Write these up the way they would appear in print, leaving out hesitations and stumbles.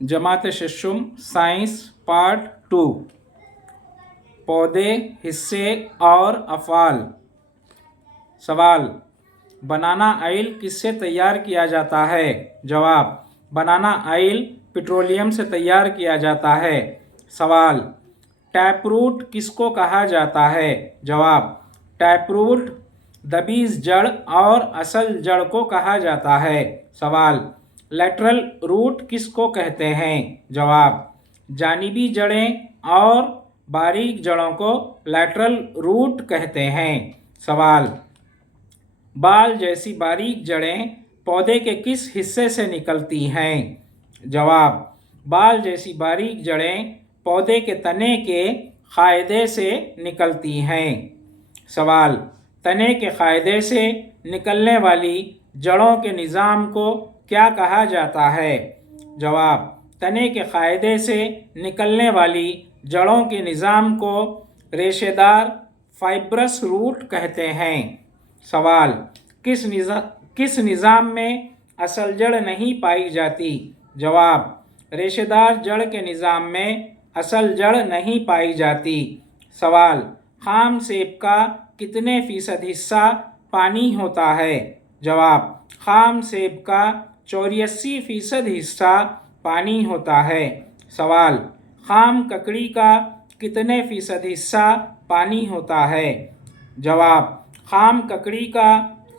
जमात शशुम science part 2 पौधे, हिस्से और अफ़आल। सवाल, बनाना ऑयल किससे तैयार किया जाता है? जवाब, बनाना ऑयल पेट्रोलियम से तैयार किया जाता है। सवाल, टैपरूट किसको कहा जाता है? जवाब, टैपरूट दबीज जड़ और असल जड़ को कहा जाता है। सवाल, लेटरल रूट किसको कहते हैं? जवाब, जानिबी जड़ें और बारीक जड़ों को लेटरल रूट कहते हैं। सवाल, बाल जैसी बारीक जड़ें पौधे के किस हिस्से से निकलती हैं? जवाब, बाल जैसी बारीक जड़ें पौधे के तने के कायदे से निकलती हैं। सवाल, तने के कायदे से निकलने वाली जड़ों के निज़ाम को क्या कहा जाता है? जवाब, तने के कायदे से निकलने वाली जड़ों के निज़ाम को रेशेदार फाइब्रस रूट कहते हैं। सवाल, किस निज़ाम में असल जड़ नहीं पाई जाती? जवाब, रेशेदार जड़ के निज़ाम में असल जड़ नहीं पाई जाती। सवाल, खाम सेब का कितने फीसद हिस्सा पानी होता है? जवाब, खाम सेब का 84% हिस्सा पानी होता है। सवाल, खाम ककड़ी का कितने फीसद हिस्सा पानी होता है? जवाब, खाम ककड़ी का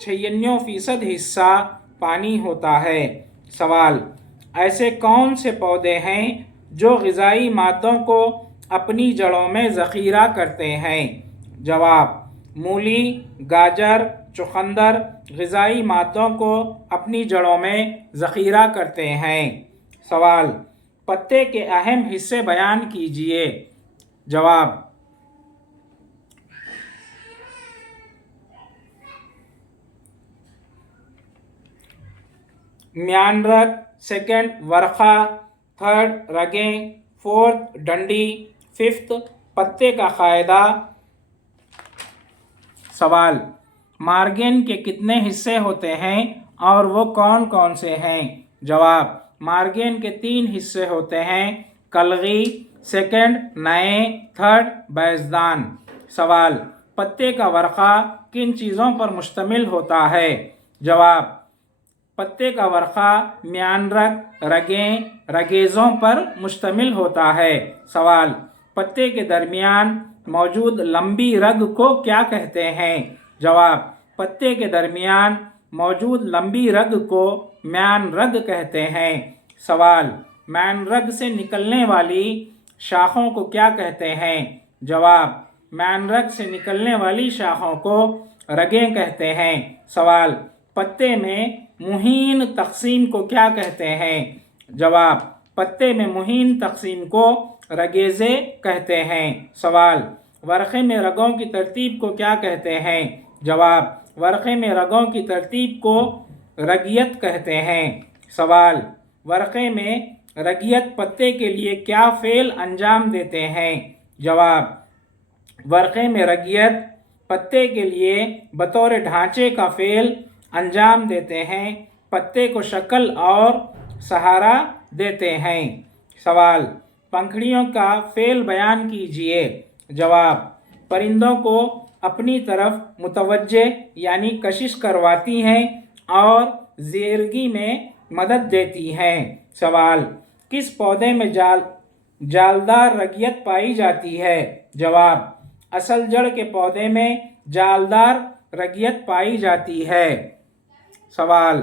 96% हिस्सा पानी होता है। सवाल, ऐसे कौन से पौधे हैं जो ग़िज़ाई मादों को अपनी जड़ों में ज़ख़ीरा करते हैं? जवाब, मूली, गाजर, चुकंदर ग़िज़ाई मादों को अपनी जड़ों में ज़ख़ीरा करते हैं। सवाल, पत्ते के अहम हिस्से बयान कीजिए। जवाब, म्यान रग, सेकंड वर्खा, थर्ड रगें, फोर्थ डंडी, फिफ्थ पत्ते का कायदा। सवाल, मार्गेन के कितने हिस्से होते हैं और वो कौन कौन से हैं? जवाब, मार्गेन के 3 हिस्से होते हैं, कलगी, सेकंड नए, थर्ड बैजदान। सवाल, पत्ते का वर्खा किन चीज़ों पर मुश्तमिल होता है? जवाब, पत्ते का वर्खा म्यान रग, रगें, रगेज़ों पर मुश्तमिल होता है। सवाल, पत्ते के दरमियान मौजूद लंबी रग को क्या कहते हैं? जवाब, पत्ते के दरमियान मौजूद लंबी रग को म्यान रग कहते हैं। सवाल, म्यान रग से निकलने वाली शाखों को क्या कहते हैं? जवाब, म्यान रग से निकलने वाली शाखों को रगें कहते हैं। सवाल, पत्ते में मुहीन तक़सीम को क्या कहते हैं? जवाब, पत्ते में मुहीन तक़सीम को रगेज़े कहते हैं। सवाल, वर्क़े में रगों की तरतीब को क्या कहते हैं? जवाब, वर्क़े में रगों की तरतीब को रगियत कहते हैं। सवाल, वर्क़े में रगियत पत्ते के लिए क्या फ़ेल अंजाम देते हैं? जवाब, वर्क़े में रगियत पत्ते के लिए बतौर ढांचे का फ़ेल अंजाम देते हैं, पत्ते को शक्ल और सहारा देते हैं। सवाल, पंखुड़ियों का फ़ेल बयान कीजिए। जवाब, परिंदों को अपनी तरफ मुतवज्जे यानी कशिश करवाती हैं और ज़ेरगी में मदद देती हैं। सवाल, किस पौधे में जालदार रगियत पाई जाती है? जवाब, असल जड़ के पौधे में जालदार रगियत पाई जाती है। सवाल,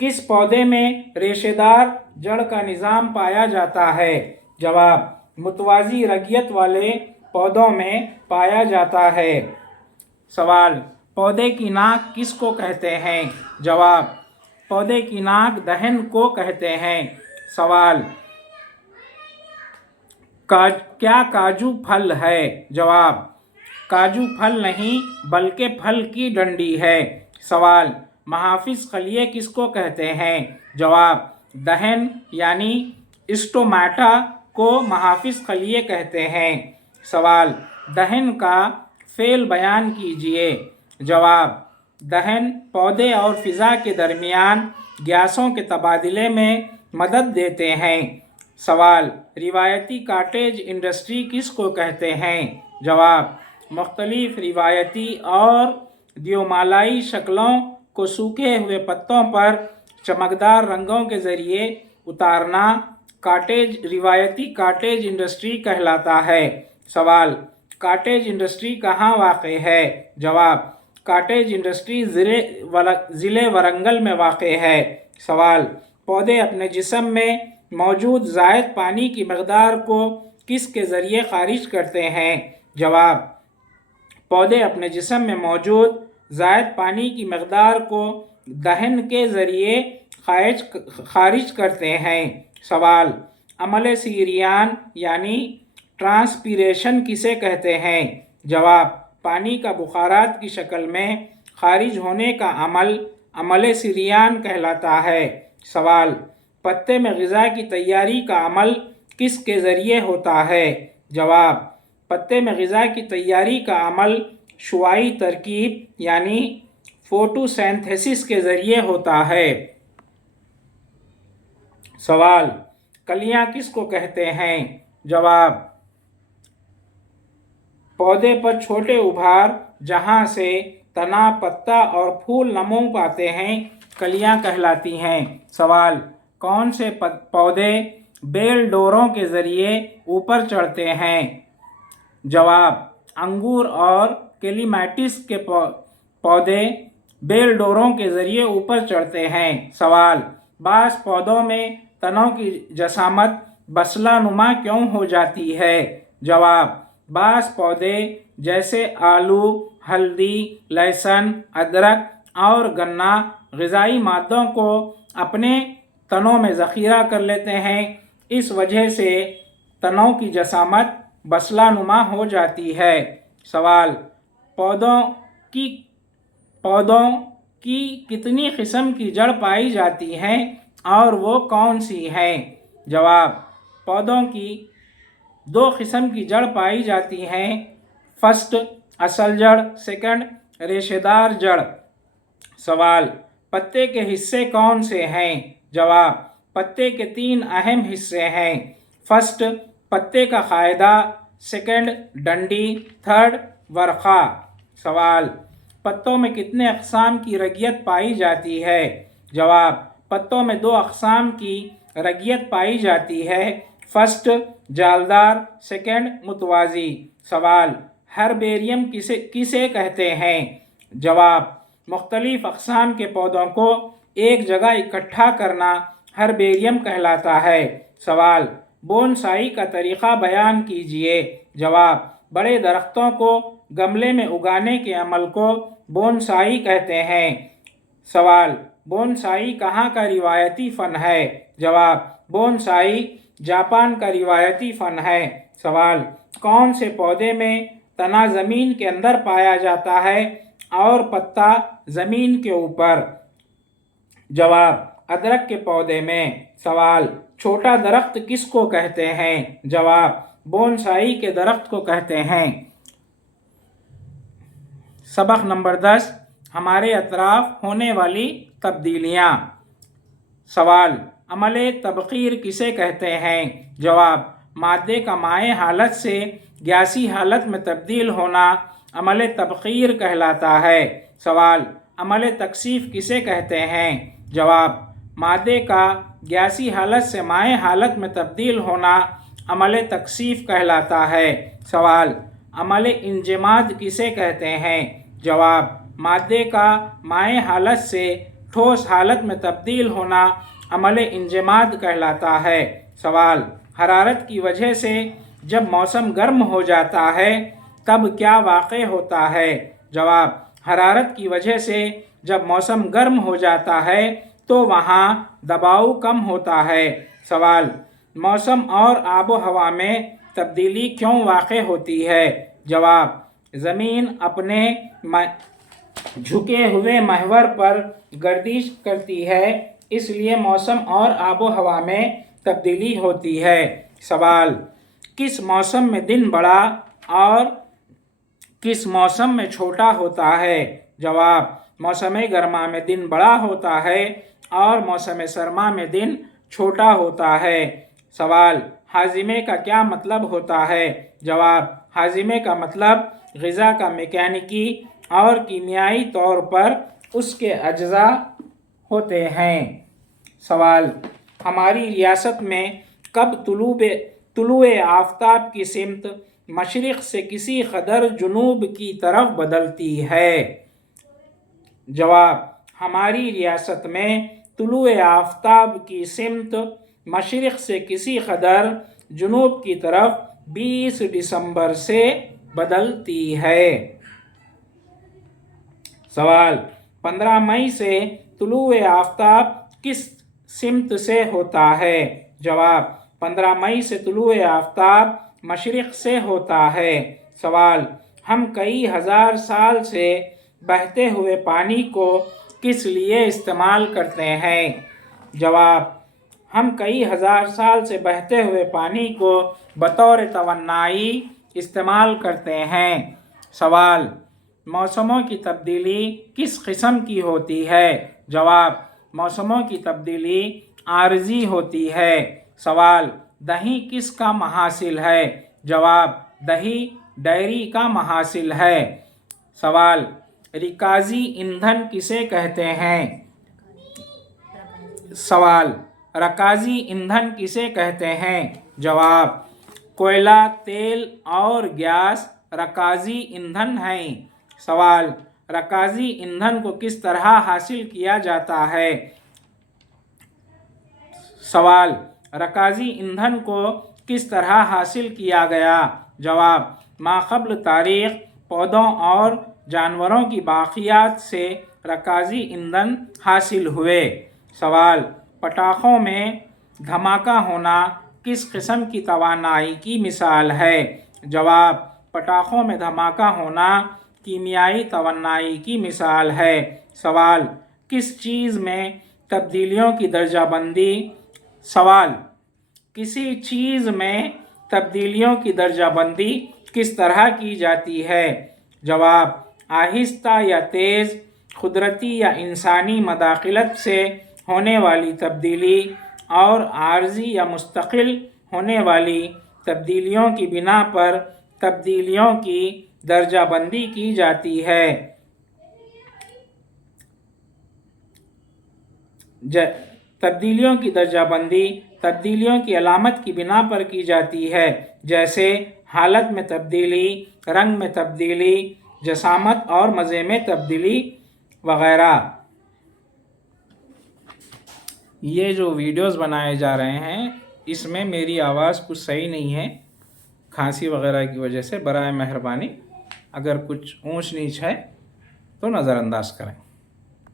किस पौधे में रेशेदार जड़ का निज़ाम पाया जाता है? जवाब, मुतवाज़ी रगियत वाले पौधों में पाया जाता है। सवाल, पौधे की नाक किसको कहते हैं? जवाब, पौधे की नाक दहन को कहते हैं। सवाल, क्या काजू फल है? जवाब, काजू फल नहीं बल्कि फल की डंडी है। सवाल, महाफिज खलिए किसको कहते हैं? जवाब, दहन यानी स्टोमाटा को महाफिज खलिए कहते हैं। सवाल, दहन का फ़ेल बयान कीजिए। जवाब, दहन पौधे और फ़िज़ा के दरमियान गैसों के तबादले में مدد دیتے ہیں؟ سوال، روایتی کاٹیج انڈسٹری کس کو کہتے ہیں؟ جواب، مختلف روایتی اور دیومالائی شکلوں کو سوکھے ہوئے پتوں پر چمکدار رنگوں کے ذریعے اتارنا روایتی کاٹیج انڈسٹری کہلاتا ہے۔ سوال، کاٹیج انڈسٹری کہاں واقع ہے؟ جواب، کاٹیج انڈسٹری ضلع ورنگل میں واقع ہے۔ سوال، پودے اپنے جسم میں موجود زائد پانی کی مقدار کو کس کے ذریعے خارج کرتے ہیں؟ جواب، پودے اپنے جسم میں موجود زائد پانی کی مقدار کو دہن کے ذریعے خارج کرتے ہیں۔ سوال، عمل سیریان یعنی ٹرانسپیریشن کسے کہتے ہیں؟ جواب، پانی کا بخارات کی شکل میں خارج ہونے کا عمل سیریان کہلاتا ہے۔ سوال، پتے میں غذا کی تیاری کا عمل کس کے ذریعے ہوتا ہے؟ جواب، پتے میں غذا کی تیاری کا عمل شعاعی ترکیب یعنی فوٹوسینتھیسس کے ذریعے ہوتا ہے۔ سوال، کلیاں کس کو کہتے ہیں؟ جواب، پودے پر چھوٹے ابھار جہاں سے تنا، پتا اور پھول نمو پاتے ہیں کلیاں کہلاتی ہیں۔ سوال، کون سے پودے بیل ڈوروں کے ذریعے اوپر چڑھتے ہیں؟ جواب، انگور اور کلیمیٹس کے پودے بیل ڈوروں کے ذریعے اوپر چڑھتے ہیں۔ سوال، بعض پودوں میں تنوں کی جسامت بسلہ نما کیوں ہو جاتی ہے؟ جواب، بعض پودے جیسے آلو، ہلدی، لہسن، ادرک اور گنا غذائی مادوں کو اپنے تنوں میں ذخیرہ کر لیتے ہیں، اس وجہ سے تنوں کی جسامت بسلہ نما ہو جاتی ہے۔ سوال، پودوں کی کتنی قسم کی جڑ پائی جاتی ہیں اور وہ کون سی ہیں؟ جواب، پودوں کی 2 قسم کی جڑ پائی جاتی ہیں، فرسٹ اصل جڑ، سیکنڈ ریشے دار جڑ۔ سوال، پتے کے حصے کون سے ہیں؟ جواب، پتے کے 3 اہم حصے ہیں، فرسٹ پتے کا قاعدہ، سیکنڈ ڈنڈی، تھرڈ ورقہ۔ سوال، پتوں میں کتنے اقسام کی رگیت پائی جاتی ہے؟ جواب، پتوں میں 2 اقسام کی رگیت پائی جاتی ہے، فرسٹ جالدار، سیکنڈ متوازی۔ سوال، ہربیریم کسے کہتے ہیں؟ جواب، مختلف اقسام کے پودوں کو ایک جگہ اکٹھا کرنا ہربیریم کہلاتا ہے۔ سوال، بونسائی کا طریقہ بیان کیجیے۔ جواب، بڑے درختوں کو گملے میں اگانے کے عمل کو بونسائی کہتے ہیں۔ سوال، بونسائی کہاں کا روایتی فن ہے؟ جواب، بونسائی جاپان کا روایتی فن ہے۔ سوال، کون سے پودے میں تنا زمین کے اندر پایا جاتا ہے اور پتا زمین کے اوپر؟ جواب، ادرک کے پودے میں۔ سوال، چھوٹا درخت کس کو کہتے ہیں؟ جواب، بونسائی کے درخت کو کہتے ہیں۔ سبق نمبر 10، ہمارے اطراف ہونے والی تبدیلیاں۔ سوال، عمل تبخیر کسے کہتے ہیں؟ جواب، مادے کا مائع حالت سے گیسی حالت میں تبدیل ہونا عمل تبخیر کہلاتا ہے۔ سوال، عمل تکثیف کسے کہتے ہیں؟ جواب، مادے کا گیسی حالت سے مائع حالت میں تبدیل ہونا عمل تکثیف کہلاتا ہے۔ سوال، عمل انجماد کسے کہتے ہیں؟ جواب، مادے کا مائع حالت سے ٹھوس حالت میں تبدیل ہونا عمل انجماد کہلاتا ہے۔ سوال، حرارت کی وجہ سے جب موسم گرم ہو جاتا ہے تب کیا واقع ہوتا ہے؟ جواب، حرارت کی وجہ سے جب موسم گرم ہو جاتا ہے تو وہاں دباؤ کم ہوتا ہے۔ سوال، موسم اور آب و ہوا میں تبدیلی کیوں واقع ہوتی ہے؟ جواب، زمین اپنے جھکے ہوئے محور پر گردش کرتی ہے، اس لیے موسم اور آب و ہوا میں تبدیلی ہوتی ہے۔ سوال، کس موسم میں دن بڑا اور کس موسم میں چھوٹا ہوتا ہے؟ جواب، موسم گرما میں دن بڑا ہوتا ہے اور موسم سرما میں دن छोटा होता है। सवाल, हाजिमे का क्या मतलब होता है? जवाब, हाजिमे का मतलब ग़िज़ा का मैकेनिकी और कीमियाई तौर पर उसके अज्जा होते हैं। सवाल, हमारी रियासत में कब तुलुए आफ़ताब की सिमत मशरिक़ से किसी कदर जुनूब की तरफ बदलती है? जवाब, हमारी रियासत में तुलुए आफ़ताब की सिमत मशरिक़ से किसी कदर जुनूब की तरफ 20 दिसंबर से बदलती है। सवाल, 15 मई से तुलुए आफ़ताब किस सिमत से होता है? जवाब, 15 मई से तुलुए आफ़ताब मशरिक़ से होता है। सवाल, हम कई हज़ार साल से बहते हुए पानी को किस लिए इस्तेमाल करते हैं? जवाब, हम कई हज़ार साल से बहते हुए पानी को बतौर तवन्नाई इस्तेमाल करते हैं। सवाल, मौसमों की तब्दीली किस किस्म की होती है? जवाब, मौसमों की तब्दीली आर्जी होती है। सवाल, दही किसका महासिल है? जवाब, दही डेयरी का महासिल है। सवाल, रिकाजी ईंधन किसे कहते हैं? सवाल, रकाजी ईंधन किसे कहते हैं? जवाब, कोयला, तेल और गैस रकाजी ईंधन हैं। सवाल, रकाजी ईंधन को किस तरह हासिल किया जाता है? सवाल, रकाजी ईंधन को किस तरह हासिल किया गया? जवाब, माक़ब्ल तारीख़ पौधों और जानवरों की बाक़ियात से रकाजी ईंधन हासिल हुए। सवाल, पटाखों में धमाका होना किस किस्म की तवानाई की मिसाल है? जवाब, पटाखों में धमाका होना कीमियाई तवानाई की मिसाल है। सवाल, किस चीज़ में तब्दीलियों की दर्जाबंदी? सवाल, किसी चीज़ में तब्दीलियों की दर्जाबंदी किस तरह की जाती है? जवाब, आहिस्ता या तेज़, कुदरती या इंसानी मदाखलत से होने वाली तब्दीली और आर्जी या मुस्तकिल होने वाली तब्दीलियों की बिना पर तब्दीलियों की दर्जाबंदी की जाती है। तब्दीलियों की दर्जाबंदी तब्दीलियों की अलामत की बिना पर की जाती है, जैसे हालत में तब्दीली, रंग में तब्दीली, जसामत और मज़े में तब्दीली वगैरह। ये जो वीडियोस बनाए जा रहे हैं इसमें मेरी आवाज़ कुछ सही नहीं है, खांसी वगैरह की वजह से। बराए मेहरबानी अगर कुछ ऊंच नीच है तो नज़रअंदाज करें।